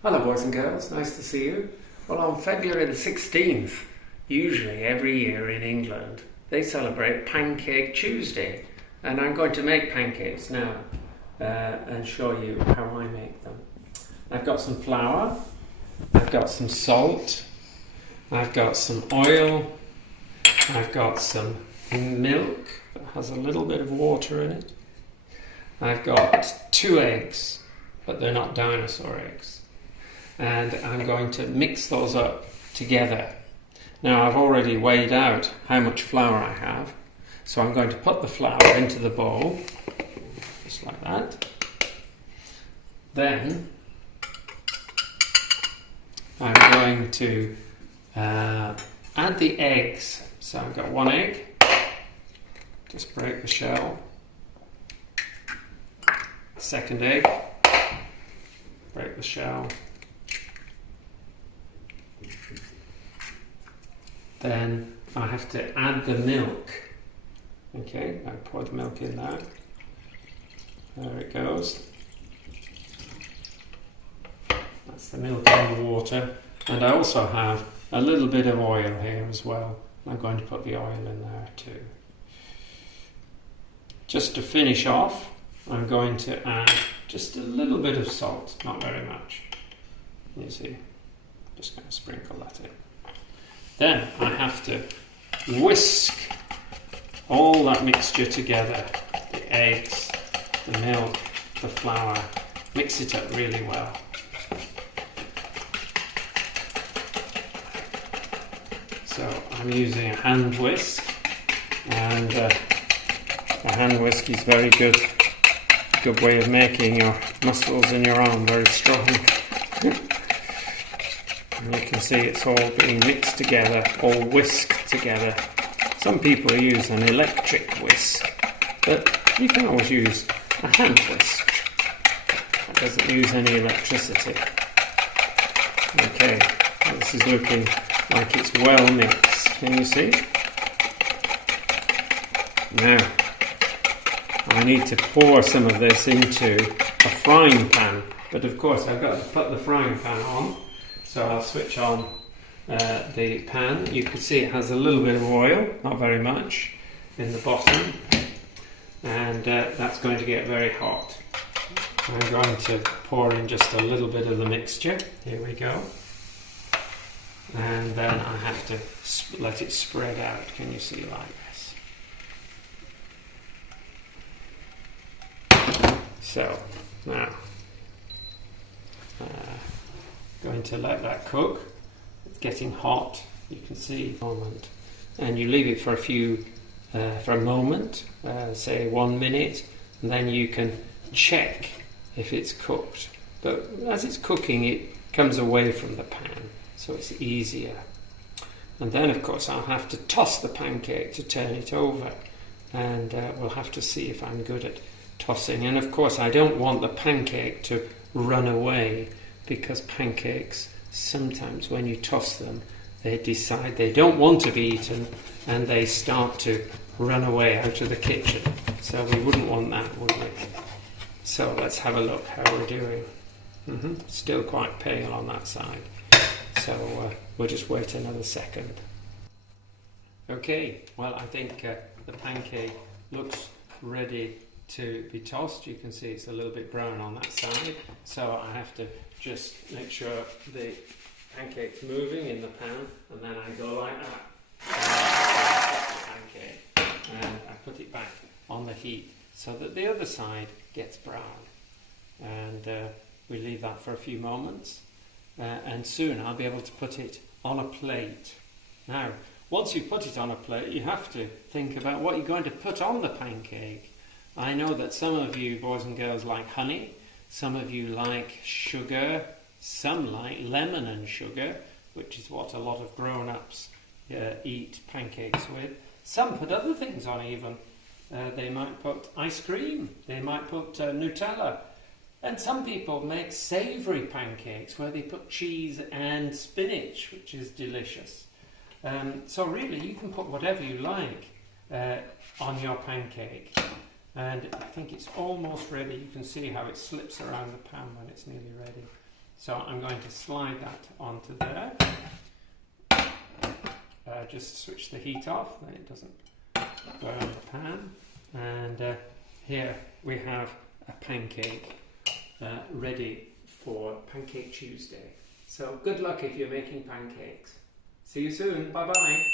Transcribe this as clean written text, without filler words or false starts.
Hello boys and girls, nice to see you. Well, on February the 16th, usually every year in England, they celebrate Pancake Tuesday. And I'm going to make pancakes now and show you how I make them. I've got some flour, I've got some salt, I've got some oil, I've got some milk that has a little bit of water in it. I've got 2 eggs, but they're not dinosaur eggs. And I'm going to mix those up together. Now I've already weighed out how much flour I have, so I'm going to put the flour into the bowl, just like that. Then I'm going to add the eggs. So I've got 1 egg, just break the shell. 2nd egg, break the shell. Then I have to add the milk. Okay, I pour the milk in there. There it goes. That's the milk and the water. And I also have a little bit of oil here as well. I'm going to put the oil in there too. Just to finish off, I'm going to add just a little bit of salt, not very much. You see, just going to sprinkle that in. Then I have to whisk all that mixture together, the eggs, the milk, the flour, mix it up really well. So I'm using a hand whisk, and a hand whisk is very good way of making your muscles in your arm very strong. And you can see it's all being mixed together, all whisked together. Some people use an electric whisk, but you can always use a hand whisk. It doesn't use any electricity. Okay, this is looking like it's well mixed. Can you see? Now, I need to pour some of this into a frying pan, but of course I've got to put the frying pan on. So I'll switch on the pan. You can see it has a little bit of oil, not very much, in the bottom, and that's going to get very hot. I'm going to pour in just a little bit of the mixture. Here we go. And then I have to let it spread out. Can you see, like this? So now going to let that cook. It's getting hot, you can see. And you leave it for a moment, say 1 minute, and then you can check if it's cooked. But as it's cooking, it comes away from the pan, so it's easier. And then of course I'll have to toss the pancake to turn it over, and we'll have to see if I'm good at tossing. And of course I don't want the pancake to run away, because pancakes, sometimes when you toss them, they decide they don't want to be eaten and they start to run away out of the kitchen. So we wouldn't want that, would we? So let's have a look how we're doing. Still quite pale on that side. So we'll just wait another second. Okay, well I think the pancake looks ready to be tossed. You can see it's a little bit brown on that side, so I have to just make sure the pancake's moving in the pan, and then I go like that. And I put it back on the heat so that the other side gets brown, and we leave that for a few moments, and soon I'll be able to put it on a plate. Now, once you put it on a plate, you have to think about what you're going to put on the pancake. I know that some of you boys and girls like honey, some of you like sugar, some like lemon and sugar, which is what a lot of grown-ups eat pancakes with. Some put other things on even. They might put ice cream, they might put Nutella. And some people make savoury pancakes where they put cheese and spinach, which is delicious. So really you can put whatever you like on your pancake. And I think it's almost ready. You can see how it slips around the pan when it's nearly ready. So I'm going to slide that onto there. Just switch the heat off, then it doesn't burn the pan. And here we have a pancake ready for Pancake Tuesday. So good luck if you're making pancakes. See you soon. Bye bye.